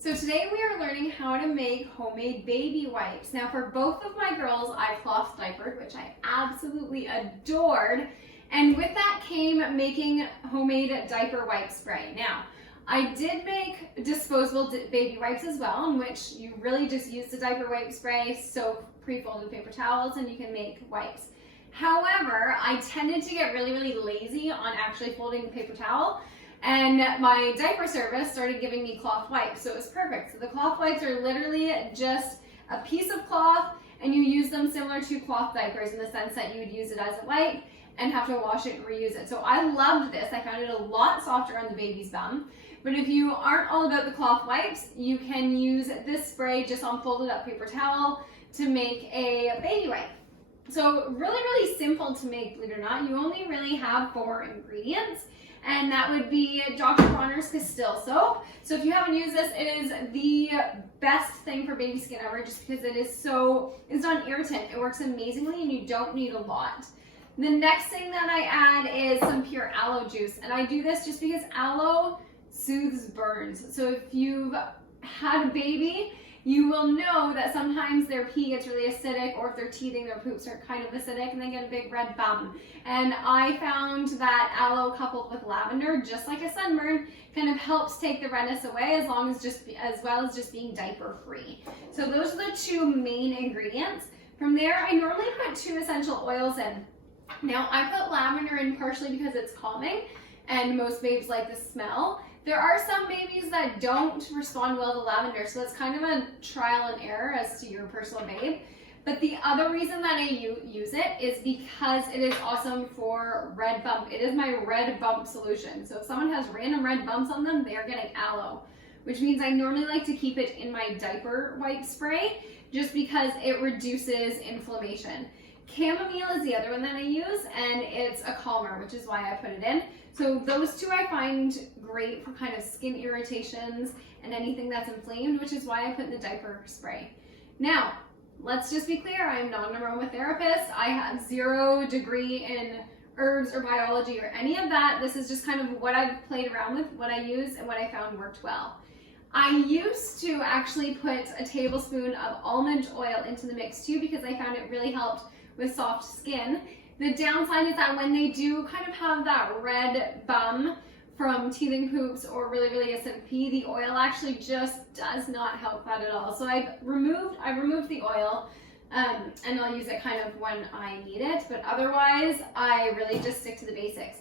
So today we are learning how to make homemade baby wipes. Now for both of my girls, I cloth diapered, which I absolutely adored. And with that came making homemade diaper wipe spray. Now, I did make disposable baby wipes as well, in which you really just use the diaper wipe spray, soak pre-folded paper towels, and you can make wipes. However, I tended to get really lazy on actually folding the paper towel. And my diaper service started giving me cloth wipes, so it was perfect. So the cloth wipes are literally just a piece of cloth, and you use them similar to cloth diapers in the sense that you would use it as a wipe and have to wash it and reuse it. So I loved this. I found it a lot softer on the baby's bum. But if you aren't all about the cloth wipes, you can use this spray just on folded up paper towel to make a baby wipe. So really simple to make, believe it or not. You only really have 4 ingredients. And that would be Dr. Bronner's Castile soap. So if you haven't used this, it is the best thing for baby skin ever, just because it's not irritant. It works amazingly and you don't need a lot. The next thing that I add is some pure aloe juice. And I do this just because aloe soothes burns. So if you've had a baby, you will know that sometimes their pee gets really acidic, or if they're teething, their poops are kind of acidic and they get a big red bum. And I found that aloe coupled with lavender, just like a sunburn, kind of helps take the redness away as well as just being diaper free. So those are the 2 main ingredients. From there, I normally put 2 essential oils in. Now I put lavender in partially because it's calming and most babes like the smell. There are some babies that don't respond well to lavender, so it's kind of a trial and error as to your personal babe. But the other reason that I use it is because it is awesome for red bump. It is my red bump solution. So if someone has random red bumps on them, they are getting aloe, which means I normally like to keep it in my diaper wipe spray just because it reduces inflammation. Chamomile is the other one that I use, and it's a calmer, which is why I put it in. So those 2 I find great for kind of skin irritations and anything that's inflamed, which is why I put in the diaper spray. Now, let's just be clear, I'm not an aromatherapist. I have 0 degree in herbs or biology or any of that. This is just kind of what I've played around with, what I use, and what I found worked well. I used to actually put a tablespoon of almond oil into the mix too, because I found it really helped with soft skin. The downside is that when they do kind of have that red bum from teething poops or really acidic pee, the oil actually just does not help that at all. So I've removed the oil, and I'll use it kind of when I need it, but otherwise I really just stick to the basics.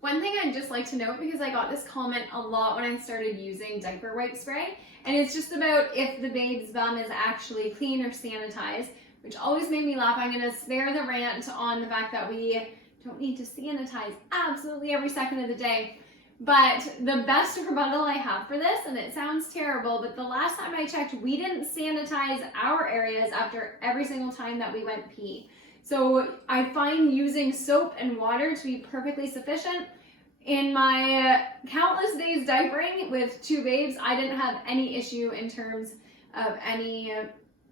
One thing I'd just like to note, because I got this comment a lot when I started using diaper wipe spray, and it's just about if the babe's bum is actually clean or sanitized, which always made me laugh. I'm going to spare the rant on the fact that we don't need to sanitize absolutely every second of the day. But the best rebuttal I have for this, and it sounds terrible, but the last time I checked, we didn't sanitize our areas after every single time that we went pee. So I find using soap and water to be perfectly sufficient. In my countless days diapering with 2 babes, I didn't have any issue in terms of any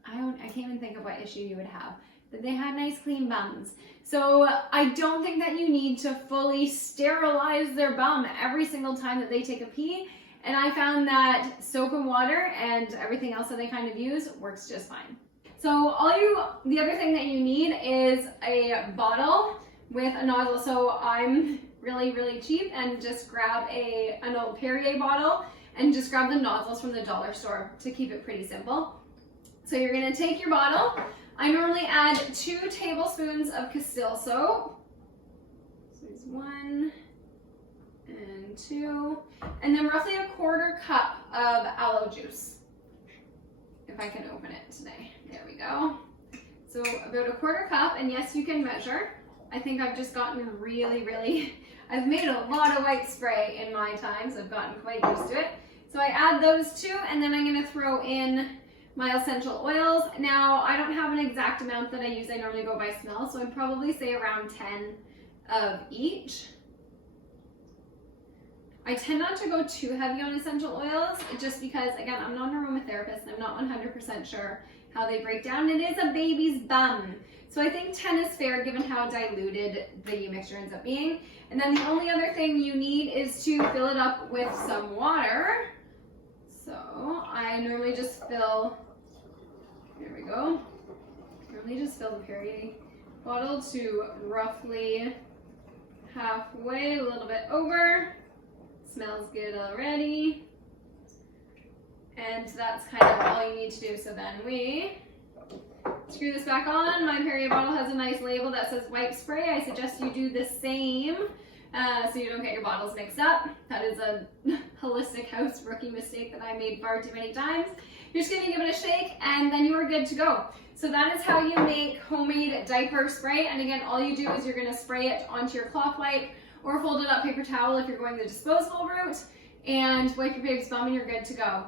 I can't even think of what issue you would have, but they had nice clean bums. So I don't think that you need to fully sterilize their bum every single time that they take a pee. And I found that soap and water and everything else that I kind of use works just fine. So the other thing that you need is a bottle with a nozzle. So I'm really cheap and just grab an old Perrier bottle and just grab the nozzles from the dollar store to keep it pretty simple. So you're going to take your bottle. I normally add 2 tablespoons of Castile soap. So there's 1 and 2. And then roughly a 1/4 cup of aloe juice. If I can open it today. There we go. So about a 1/4 cup, and yes, you can measure. I think I've just gotten I've made a lot of white spray in my time, so I've gotten quite used to it. So I add those 2, and then I'm going to throw in my essential oils. Now, I don't have an exact amount that I use. I normally go by smell, so I'd probably say around 10 of each. I tend not to go too heavy on essential oils, just because, again, I'm not an aromatherapist and I'm not 100% sure how they break down. It is a baby's bum. So I think 10 is fair given how diluted the mixture ends up being. And then the only other thing you need is to fill it up with some water. So I normally just fill, there we go, normally just fill the Perrier bottle to roughly halfway, a little bit over. Smells good already. And that's kind of all you need to do. So then we screw this back on. My Perrier bottle has a nice label that says wipe spray. I suggest you do the same so you don't get your bottles mixed up. That is a holistic house rookie mistake that I made far too many times. You're just gonna give it a shake and then you are good to go. So that is how you make homemade diaper spray. And again, all you do is you're gonna spray it onto your cloth wipe or folded up paper towel if you're going the disposable route, and wipe your baby's bum and you're good to go.